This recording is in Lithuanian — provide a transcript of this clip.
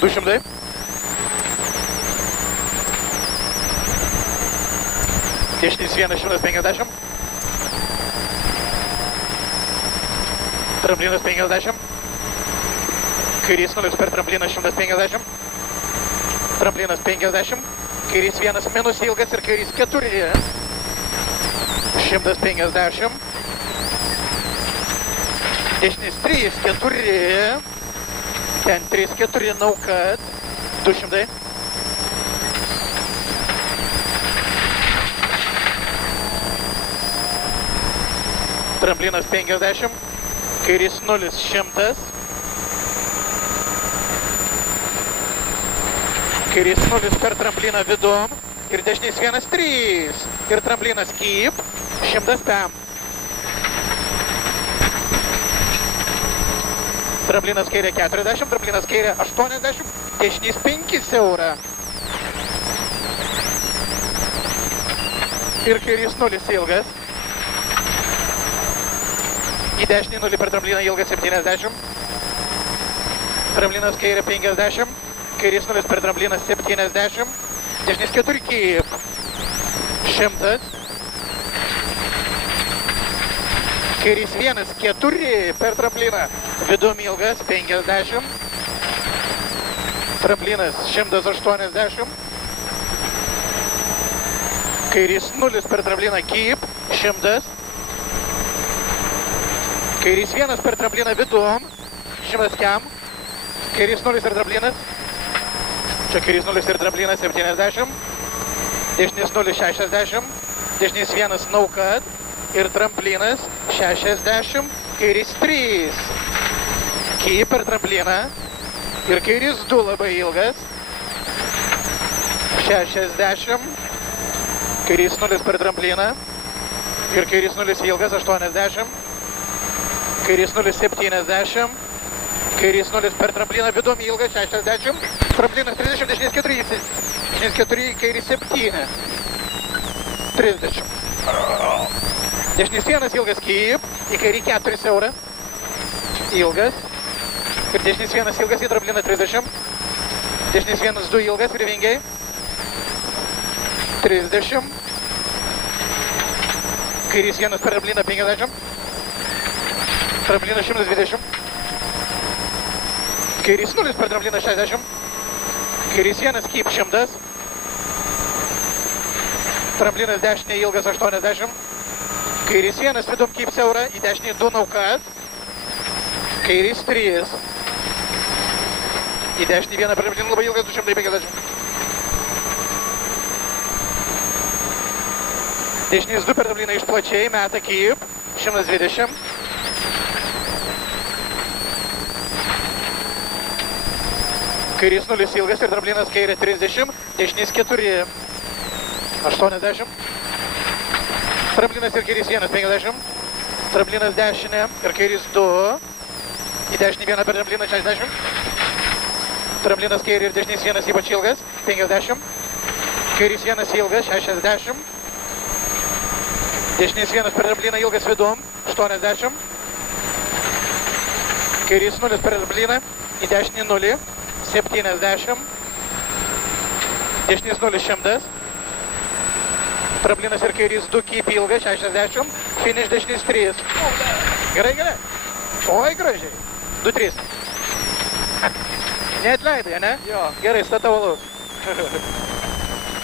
200. Dešinis 150. Tramplinas 50. Kairys 0 per trampliną 150. Tramplinas 50. Kairys 1 minus ilgas ir kairys 4. 150. Dešinis 3, 4. Ten 3, 4, naukat. 200. Tramplinas 50. Kairys 0, 100. Kairys 0 per trampliną vidum. Ir dešinis 1, 3. Ir tramplinas keep. 105. Tramplinas kairė 40, tramplinas kairė 80, dešinys 5 siaura. Ir kairys 0 ilgas. Į dešinį 0 per trampliną ilgas 70. Tramplinas kairė 50, kairys 0 per trampliną 70, dešinys 4 keep. 100. Kairys 1, 4 per trampliną. Vidum ilgas 50. Tramplinas 180. Kairys 0 per trampliną keep. 100. Kairys 1 per trampliną vidum. 100 kem. Kairys 0 ir tramplinas. Čia kairys 0 ir tramplinas 70. Dešinis 0, 60. Dešinis 1 naukat. Ir tramplinas 60. Kairys 3. Keep per trampliną. Ir kairys 2 labai ilgas. 60. Kairys 0 per trampliną. Ir kairys 0 ilgas 80. Kairys 0, 70. Kairys 0 per trampliną vidum ilgas 60. Tramplinas 30, dešinės 4. Dešinės 4, kairys 7. 30. Dešinės 1 ilgas keep. Į kairį 4 siaura. Ilgas. Ir dešinės 1 ilgas į trampliną 30. Dešinės 1, 2 ilgas ir vingiai. 30. Kairys 1 per trampliną 50. Tramplinas 120. Kairys 0 per trampliną 60. Kairys 1 keep 100. Tramplinas dešinė ilgas 80. Kairys 1 vidum keep siaura, į dešinį 2 naukat. Kairys 3. Į dešinį 1 per trampliną labai ilgas 250. Dešinys 2 per trampliną išplačiai, meta keep 120. Kairys 0 ilgas ir tramplinas kairė 30, dešinys 4, 80. Tramplinas ir kairys 1, 50. Tramplinas dešinė ir kairys 2. Į dešinį 1 per trampliną 60. Tramplinas kairė ir dešinys 1 ypač ilgas, 50. Kairys 1 ilgas, 60. Dešinys 1 per trampliną ilgas vidum, 80. Kairys 0 per trampliną, į dešinį 0. 70. Dešinys 0, 100. Tramplinas ir kairys 2 keep ilgas, 60. Finish dešinys 3. Gerai, gerai. Oi, gražiai. 2-3. Neatleidai, ne? Jo. Gerai, statau alaus.